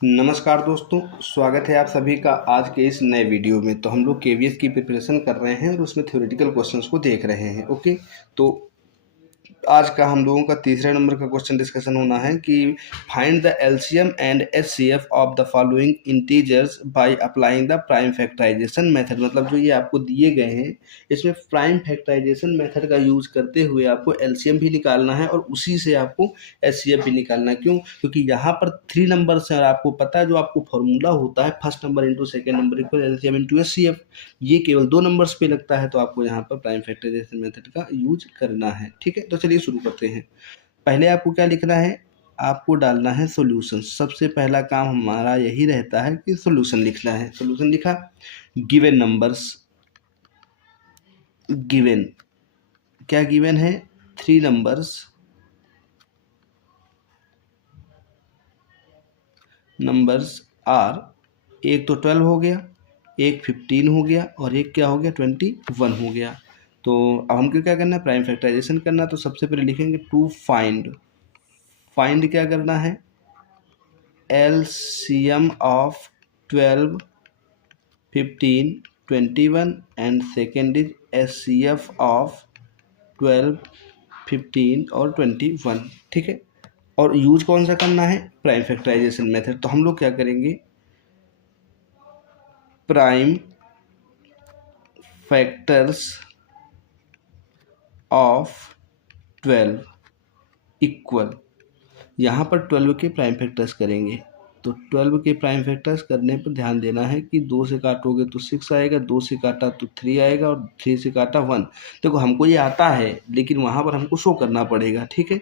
नमस्कार दोस्तों, स्वागत है आप सभी का आज के इस नए वीडियो में। तो हम लोग केवीएस की प्रिपरेशन कर रहे हैं और उसमें थ्योरेटिकल क्वेश्चंस को देख रहे हैं। ओके, तो आज का हम लोगों का तीसरे नंबर का क्वेश्चन डिस्कशन होना है कि find the LCM and HCF of the following integers by applying the prime factorization method. मतलब जो ये आपको दिए गए हैं इसमें प्राइम फैक्टराइजेशन मेथड का यूज करते हुए आपको एलसीएम भी निकालना है और उसी से आपको एचसीएफ भी निकालना है। क्यों? क्योंकि यहाँ पर 3 नंबर्स हैं और आपको पता है जो आपको फॉर्मूला होता है first number into second number equal LCM into HCF, ये केवल 2 नंबर्स पे लगता है। तो आपको यहाँ पर प्राइम फैक्टराइजेशन मेथड का यूज करना है। ठीक है, तो चलिए शुरू करते हैं। पहले आपको क्या लिखना है, आपको डालना है सॉल्यूशन। सबसे पहला काम हमारा यही रहता है कि सॉल्यूशन लिखना है। सॉल्यूशन लिखा, गिवन नंबर्स, गिवन क्या गिवन है, 3 नंबर्स आर, एक तो 12 हो गया, एक 15 हो गया और एक क्या हो गया 21 हो गया। तो अब हमको क्या करना है, प्राइम फैक्टराइजेशन करना। तो सबसे पहले लिखेंगे टू फाइंड, फाइंड क्या करना है, LCM of 12, 15, 21 and second is HCF of 12, 15 और 21। ठीक है, और यूज कौन सा करना है, प्राइम फैक्टराइजेशन मेथड। तो हम लोग क्या करेंगे, प्राइम फैक्टर्स ऑफ 12 इक्वल, यहाँ पर 12 के प्राइम फैक्टर्स करेंगे। तो 12 के प्राइम फैक्टर्स करने पर ध्यान देना है कि 2 से काटोगे तो 6 आएगा, 2 से काटा तो 3 आएगा और 3 से काटा 1। देखो हमको ये आता है लेकिन वहाँ पर हमको शो करना पड़ेगा। ठीक है,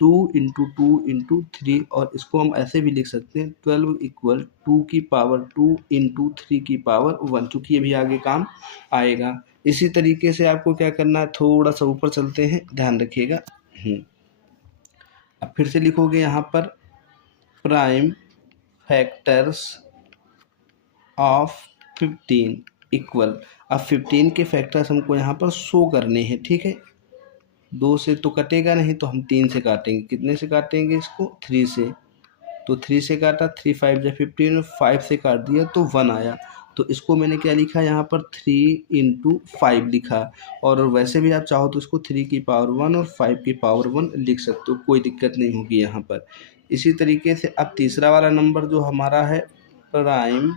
2 इंटू 2 इंटू 3, और इसको हम ऐसे भी लिख सकते हैं 12 इक्वल 2 की पावर 2 इंटू 3 की पावर 1, चूँकि ये भी आगे काम आएगा। इसी तरीके से आपको क्या करना है, थोड़ा सा ऊपर चलते हैं, ध्यान रखिएगा। अब फिर से लिखोगे यहाँ पर प्राइम फैक्टर्स ऑफ 15 इक्वल, अब 15 के फैक्टर्स हमको यहाँ पर शो करने हैं। ठीक है, 2 से तो कटेगा नहीं तो हम 3 से काटेंगे। कितने से काटेंगे इसको, 3 से। तो 3 से काटा, 3 5 जा 15, 5 से काट दिया तो 1 आया। तो इसको मैंने क्या लिखा यहाँ पर, 3 इंटू 5 लिखा। और वैसे भी आप चाहो तो इसको 3 की पावर 1 और 5 की पावर 1 लिख सकते हो, कोई दिक्कत नहीं होगी यहाँ पर। इसी तरीके से अब तीसरा वाला नंबर जो हमारा है प्राइम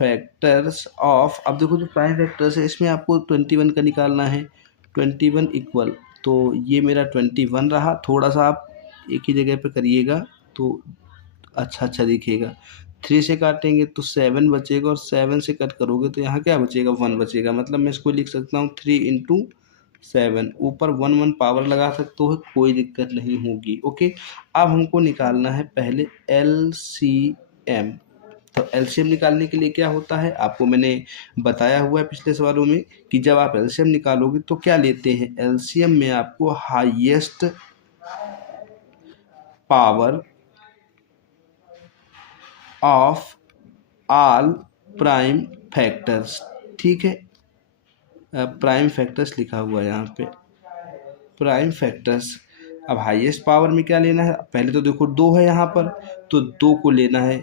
फैक्टर्स ऑफ, अब देखो जो प्राइम फैक्टर्स है इसमें आपको 21 का निकालना है। 21 इक्वल, तो ये मेरा 21 रहा। थोड़ा सा आप एक ही जगह पे करिएगा तो अच्छा दिखेगा। 3 से काटेंगे तो 7 बचेगा और 7 से कट करोगे तो यहाँ क्या बचेगा, 1 बचेगा। मतलब मैं इसको लिख सकता हूँ 3 इंटू 7, ऊपर 1 पावर लगा सकते हो, कोई दिक्कत नहीं होगी। ओके, अब हमको निकालना है पहले एलसीएम। तो एलसीएम निकालने के लिए क्या होता है, आपको मैंने बताया हुआ है पिछले सवालों में कि जब आप एलसीएम निकालोगे तो क्या लेते हैं, एलसीएम में आपको highest power of all prime factors. ठीक है, प्राइम फैक्टर्स लिखा हुआ है यहाँ पे, प्राइम फैक्टर्स। अब हाईएस्ट पावर में क्या लेना है, पहले तो देखो 2 है यहाँ पर, तो 2 को लेना है।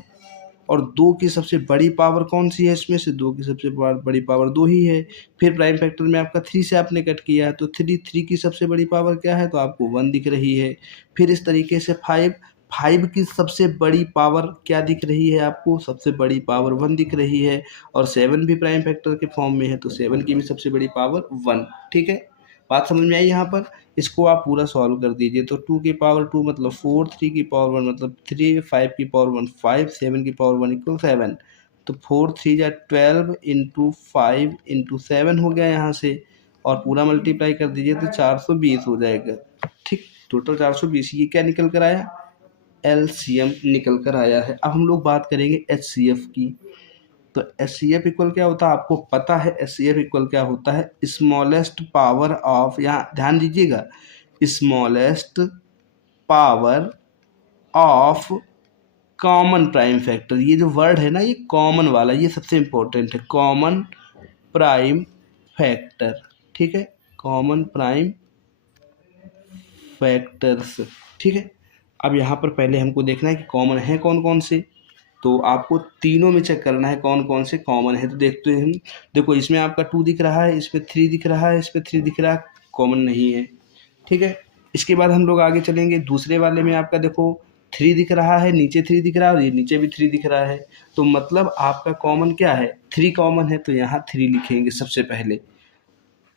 और 2 की सबसे बड़ी पावर कौन सी है, इसमें से 2 की सबसे बड़ी पावर 2 ही है। फिर प्राइम फैक्टर में आपका 3 से आपने कट किया है तो 3 की सबसे बड़ी पावर क्या है, तो आपको 1 दिख रही है। फिर इस तरीके से 5 की सबसे बड़ी पावर क्या दिख रही है आपको, सबसे बड़ी पावर 1 दिख रही है। और 7 भी प्राइम फैक्टर के फॉर्म में है तो 7 की भी सबसे बड़ी पावर 1। ठीक है, बात समझ में आई यहाँ पर। इसको आप पूरा सॉल्व कर दीजिए तो 2 की पावर 2 मतलब 4, 3 की पावर 1 मतलब 3, 5 की पावर 1 5, 7 की पावर 1 इक्वल 7। तो 4 3 जा 12 इंटू 5 इंटू 7 हो गया यहाँ से, और पूरा मल्टीप्लाई कर दीजिए तो 420 हो जाएगा। ठीक, टोटल 420, ये क्या निकल कर आया, एलसीएम निकल कर आया है। अब हम लोग बात करेंगे एचसीएफ की। तो एचसीएफ इक्वल क्या होता है, आपको पता है एचसीएफ इक्वल क्या होता है, स्मॉलेस्ट पावर ऑफ, यहाँ ध्यान दीजिएगा, smallest power of common prime factor. ये जो वर्ड है ना, ये कॉमन वाला, ये सबसे इंपॉर्टेंट है, कॉमन प्राइम फैक्टर। ठीक है, कॉमन प्राइम फैक्टर्स। ठीक है, अब यहाँ पर पहले हमको देखना है कि कॉमन है कौन कौन से, तो आपको तीनों में चेक करना है कौन कौन से कॉमन है। तो देखते हैं हम, देखो इसमें आपका 2 दिख रहा है, इसमें 3 दिख रहा है, इसमें 3 दिख रहा है, कॉमन नहीं है, ठीक है। इसके बाद हम लोग आगे चलेंगे, दूसरे वाले में आपका देखो 3 दिख रहा है, नीचे 3 दिख रहा है और ये नीचे भी 3 दिख रहा है, तो मतलब आपका कॉमन क्या है, 3 कॉमन है, तो यहाँ 3 लिखेंगे सबसे पहले।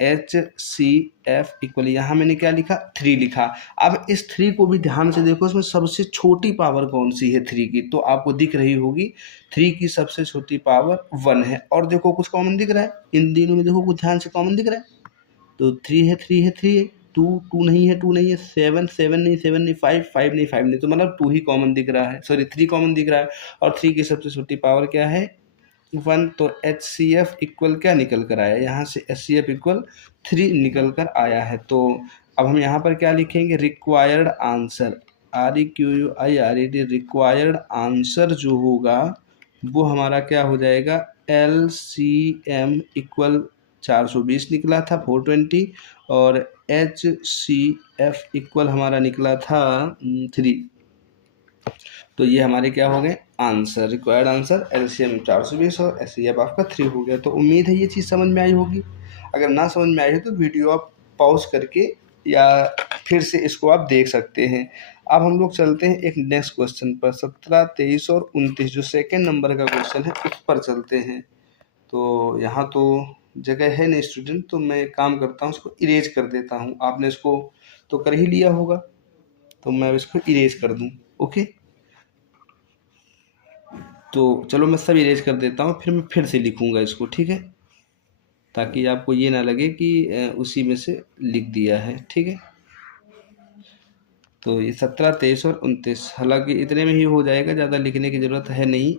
HCF इक्वल, यहाँ मैंने क्या लिखा, 3 लिखा। अब इस 3 को भी ध्यान से देखो, इसमें सबसे छोटी पावर कौन सी है 3 की, तो आपको दिख रही होगी 3 की सबसे छोटी पावर 1 है। और देखो कुछ कॉमन दिख रहा है इन तीनों में, देखो कुछ ध्यान से कॉमन दिख रहा है, तो 3 है, 3 है, 3 है, 2 नहीं है, 2 नहीं है, 7 नहीं, 7 नहीं, 5 नहीं, 5 नहीं, तो मतलब 2 ही कॉमन दिख रहा है, सॉरी 3 कॉमन दिख रहा है। और 3 की सबसे छोटी पावर क्या है, 1, तो HCF इक्वल क्या निकल कर आया, यहाँ से HCF इक्वल 3 निकल कर आया है। तो अब हम यहाँ पर क्या लिखेंगे, required answer, REQUIRED, required answer जो होगा वो हमारा क्या हो जाएगा, LCM इक्वल 420 निकला था 420, और HCF इक्वल हमारा निकला था 3। तो ये हमारे क्या हो गए आंसर, रिक्वायर्ड आंसर LCM 420 और HCF आपका 3 हो गया। तो उम्मीद है ये चीज़ समझ में आई होगी। अगर ना समझ में आई हो तो वीडियो आप पॉज करके या फिर से इसको आप देख सकते हैं। अब हम लोग चलते हैं एक नेक्स्ट क्वेश्चन पर, 17, 23 और 29 जो सेकेंड नंबर का क्वेश्चन है उस पर चलते हैं। तो यहाँ तो जगह है नहीं स्टूडेंट, तो मैं काम करता हूँ इसको इरेज कर देता हूँ। आपने इसको तो कर ही लिया होगा, तो मैं इसको इरेज कर दूँ, ओके। तो चलो मैं सब इरेज कर देता हूँ, फिर मैं फिर से लिखूँगा इसको, ठीक है, ताकि आपको ये ना लगे कि उसी में से लिख दिया है, ठीक है। तो ये 17, 23 और 29, हालांकि इतने में ही हो जाएगा, ज़्यादा लिखने की ज़रूरत है नहीं।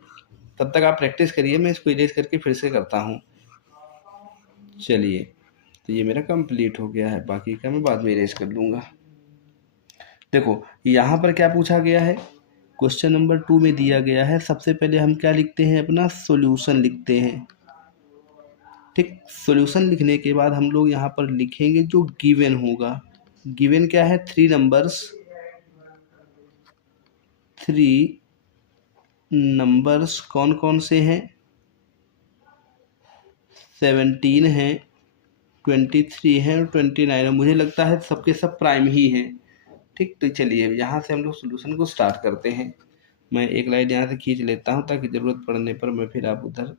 तब तक आप प्रैक्टिस करिए, मैं इसको इरेज करके फिर से करता हूँ। चलिए, तो ये मेरा कंप्लीट हो गया है, बाकी का मैं बाद में इरेज कर लूँगा। देखो यहाँ पर क्या पूछा गया है, क्वेश्चन नंबर 2 में दिया गया है, सबसे पहले हम क्या लिखते हैं, अपना सॉल्यूशन लिखते हैं, ठीक। सॉल्यूशन लिखने के बाद हम लोग यहाँ पर लिखेंगे जो गिवन होगा। गिवन क्या है, 3 नंबर्स, 3 नंबर्स कौन कौन से हैं, 17 हैं, 23 हैं और 29 है। मुझे लगता है सबके सब प्राइम ही हैं, ठीक। तो चलिए यहाँ से हम लोग सॉल्यूशन को स्टार्ट करते हैं। मैं एक लाइन यहाँ से खींच लेता हूँ ताकि ज़रूरत पड़ने पर मैं फिर आप उधर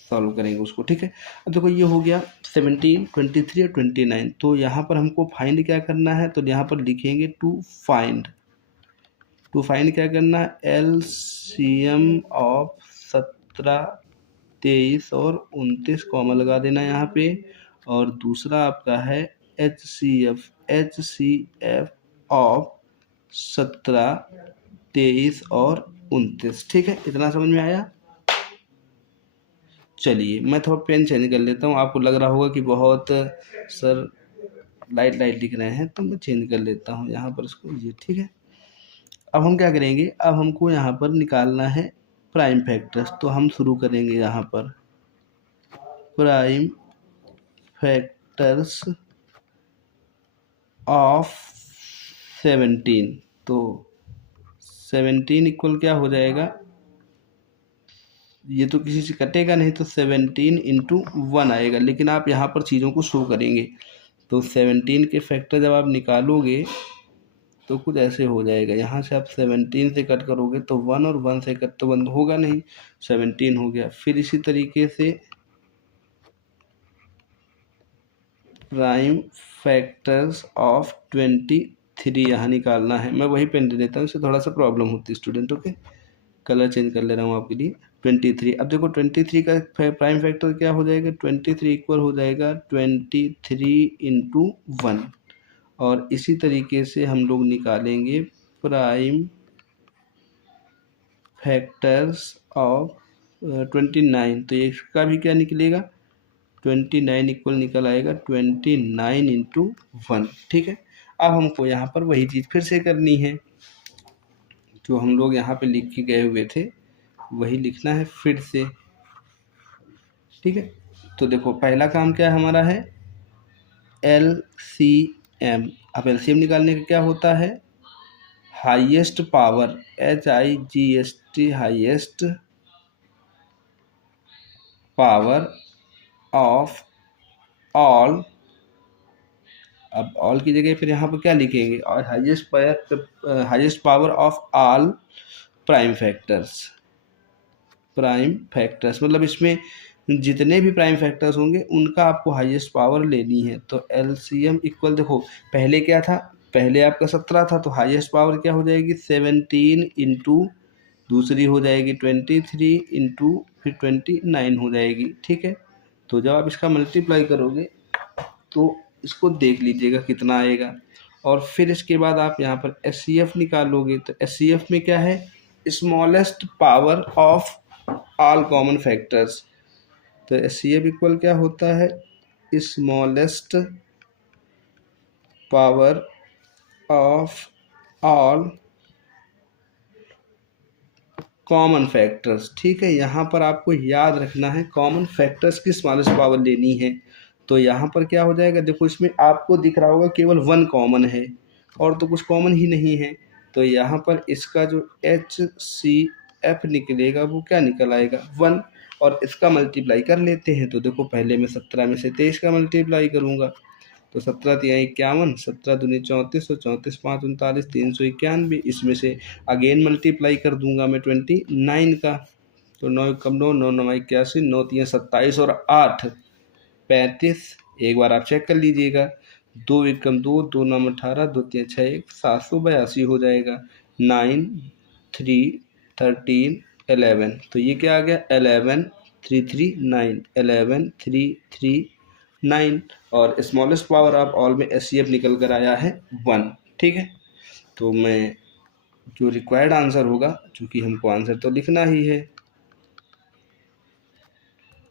सॉल्व करेंगे उसको, ठीक है। अब देखो ये हो गया 17, 23 और 29। तो यहाँ पर हमको फाइंड क्या करना है, तो यहाँ पर लिखेंगे टू फाइंड क्या करना है, LCM ऑफ 17, 23 और 29 कॉमा लगा देना यहाँ पे। और दूसरा आपका है HCF ऑफ 17, 23 और 29, ठीक है। इतना समझ में आया। चलिए मैं थोड़ा पेन चेंज कर लेता हूँ, आपको लग रहा होगा कि बहुत सर लाइट लिख रहे हैं, तो मैं चेंज कर लेता हूँ यहाँ पर इसको, ये ठीक है। अब हम क्या करेंगे, अब हमको यहाँ पर निकालना है प्राइम फैक्टर्स, तो हम शुरू करेंगे यहाँ पर प्राइम फैक्टर्स ऑफ 17। तो 17 इक्वल क्या हो जाएगा, ये तो किसी से कटेगा नहीं, तो 17 इंटू 1 आएगा, लेकिन आप यहाँ पर चीज़ों को शो करेंगे। तो 17 के फैक्टर जब आप निकालोगे तो कुछ ऐसे हो जाएगा, यहाँ से आप 17 से कट करोगे तो 1, और 1 से कट तो बंद होगा नहीं, 17 हो गया। फिर इसी तरीके से प्राइम फैक्टर्स ऑफ 23 यहाँ निकालना है। मैं वही पेन दे देता हूँ, इससे थोड़ा सा प्रॉब्लम होती है स्टूडेंट, ओके। कलर चेंज कर ले रहा हूँ आपके लिए। 23, अब देखो 23 का प्राइम फैक्टर क्या हो जाएगा, 23 इक्वल हो जाएगा 23 इंटू 1। और इसी तरीके से हम लोग निकालेंगे प्राइम फैक्टर्स ऑफ 29। तो इसका भी क्या निकलेगा, 29 इक्वल निकल आएगा 29 इंटू 1, ठीक है। अब हमको यहाँ पर वही चीज़ फिर से करनी है जो हम लोग यहाँ पे लिख के गए हुए थे, वही लिखना है फिर से, ठीक है। तो देखो पहला काम क्या हमारा है, LCM। अब LCM निकालने का क्या होता है, highest power, HIGST, highest power of all, अब ऑल की जगह फिर यहाँ पर क्या लिखेंगे, और highest power of all prime factors. Prime factors मतलब इसमें जितने भी प्राइम फैक्टर्स होंगे उनका आपको हाईएस्ट पावर लेनी है। तो एलसीएम इक्वल, देखो पहले क्या था, पहले आपका 17 था, तो हाईएस्ट पावर क्या हो जाएगी 17 इंटू, दूसरी हो जाएगी 23 इंटू फिर 29 हो जाएगी, ठीक है। तो जब आप इसका मल्टीप्लाई करोगे तो इसको देख लीजिएगा कितना आएगा, और फिर इसके बाद आप यहाँ पर एचसीएफ निकालोगे। तो एचसीएफ में क्या है, smallest power of all common factors. तो एचसीएफ इक्वल क्या होता है, smallest power of all common factors, ठीक है। यहाँ पर आपको याद रखना है कॉमन फैक्टर्स की स्मॉलेस्ट पावर लेनी है। तो यहाँ पर क्या हो जाएगा, देखो इसमें आपको दिख रहा होगा केवल 1 कॉमन है और तो कुछ कॉमन ही नहीं है। तो यहाँ पर इसका जो HCF निकलेगा वो क्या निकल आएगा 1, और इसका मल्टीप्लाई कर लेते हैं। तो देखो पहले मैं 17 में से 23 का मल्टीप्लाई करूँगा, तो 17 तिया 51, 17 दूनी 34, 34 5 39, 391। इसमें से अगेन मल्टीप्लाई कर दूंगा मैं 29 का, तो 9 कम 9, 9 9 81, 9 3 27 और 8 35। एक बार आप चेक कर लीजिएगा, 2 1 कम 2, 2 9 18, 2 3 6 1, 782 हो जाएगा। 9 3 13 11, तो ये क्या आ गया 11 3 3 9, 11 3 3 9, और स्मॉलेस्ट पावर ऑफ ऑल में एचसीएफ निकल कर आया है 1, ठीक है। तो मैं जो रिक्वायर्ड आंसर होगा, चूँकि हमको आंसर तो लिखना ही है,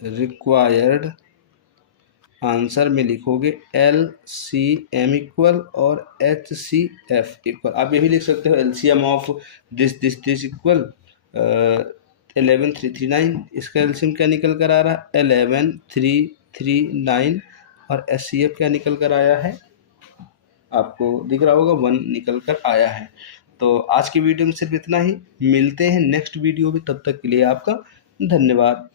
रिक्वायर्ड आंसर में लिखोगे LCM इक्वल और HCF इक्वल। आप ये भी लिख सकते हो LCM ऑफ दिस इक्वल 11339। इसका LCM क्या निकल कर आ रहा है 11339, और HCF क्या निकल कर आया है, आपको दिख रहा होगा 1 निकल कर आया है। तो आज की वीडियो में सिर्फ इतना ही, मिलते हैं नेक्स्ट वीडियो में, तब तक के लिए आपका धन्यवाद।